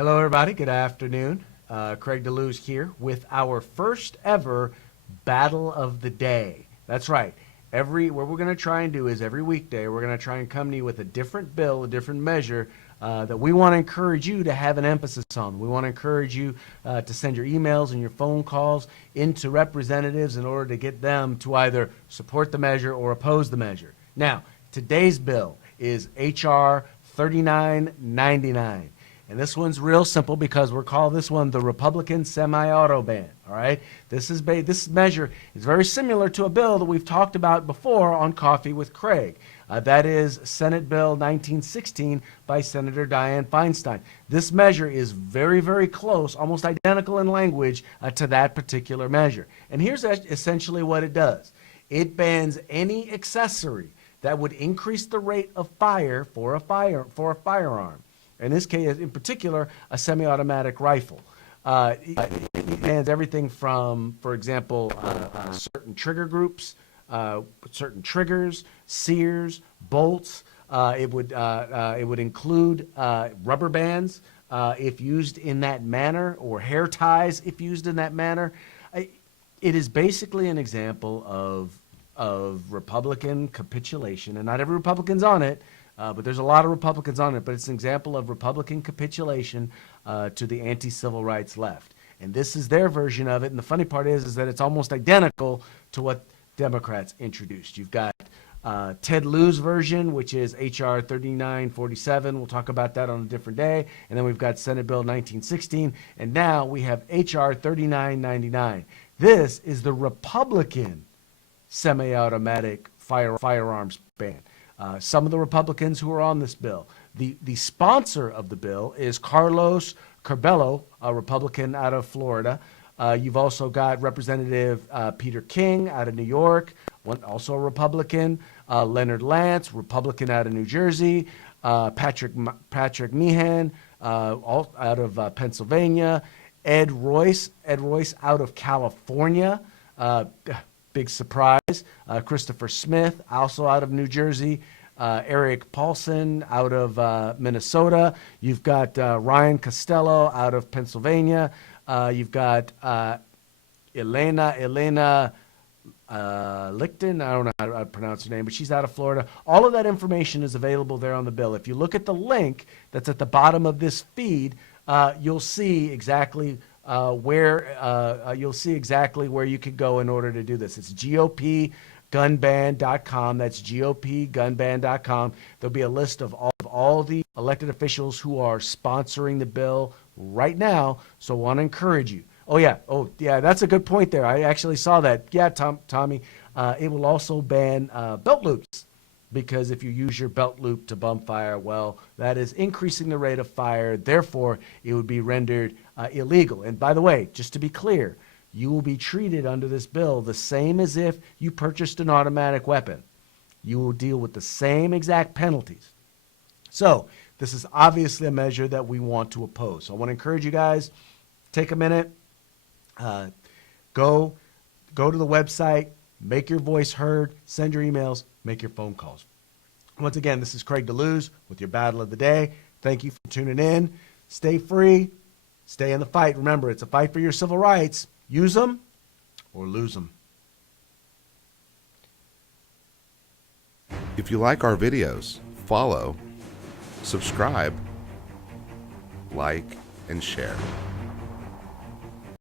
Hello, everybody. Good afternoon. Craig DeLuz here with our first ever Battle of the Day. That's right. What we're going to try and do is every weekday we're going to try and come to you with a different bill, a different measure that we want to encourage you to have an emphasis on. We want to encourage you to send your emails and your phone calls into representatives in order to get them to either support the measure or oppose the measure. Now, today's bill is H.R. 3999. And this one's real simple because we're calling this one the Republican Semi-Auto Ban. All right, this measure is very similar to a bill that we've talked about before on Coffee with Craig. That is Senate Bill 1916 by Senator Dianne Feinstein. This measure is very, very close, almost identical in language to that particular measure. And here's essentially what it does. It bans any accessory that would increase the rate of fire for a firearm. In this case, in particular, a semi-automatic rifle. It bans everything from, for example, certain trigger groups, certain triggers, sears, bolts. It would include rubber bands if used in that manner, or hair ties if used in that manner. It is basically an example of Republican capitulation, and not every Republican's on it. But there's a lot of Republicans on it, but it's an example of Republican capitulation to the anti-civil rights left. And this is their version of it. And the funny part is that it's almost identical to what Democrats introduced. You've got Ted Lieu's version, which is H.R. 3947. We'll talk about that on a different day. And then we've got Senate Bill 1916. And now we have H.R. 3999. This is the Republican semi-automatic firearms ban. Some of the Republicans who are on this bill. The sponsor of the bill is Carlos Curbelo, a Republican out of Florida. You've also got Representative Peter King out of New York, also a Republican. Leonard Lance, Republican out of New Jersey. Patrick Meehan, out of Pennsylvania. Ed Royce out of California. Big surprise. Christopher Smith, also out of New Jersey. Eric Paulson out of Minnesota. You've got Ryan Costello out of Pennsylvania. You've got Elena Lichten. I don't know how to pronounce her name, but she's out of Florida. All of that information is available there on the bill. If you look at the link that's at the bottom of this feed, you'll see exactly where you could go in order to do this. It's GOPgunban.com. That's GOPgunban.com. There'll be a list of all the elected officials who are sponsoring the bill right now. So I want to encourage you. Oh yeah, that's a good point there. I actually saw that. Yeah, Tommy. It will also ban belt loops, because if you use your belt loop to bump fire, well, that is increasing the rate of fire. Therefore, it would be rendered illegal. And by the way, just to be clear, you will be treated under this bill the same as if you purchased an automatic weapon. You will deal with the same exact penalties. So this is obviously a measure that we want to oppose. So I want to encourage you guys, take a minute, go to the website, make your voice heard, send your emails, make your phone calls. Once again, this is Craig DeLuz with your Battle of the Day. Thank you for tuning in. Stay free. Stay in the fight. Remember, it's a fight for your civil rights. Use them or lose them. If you like our videos, follow, subscribe, like, and share.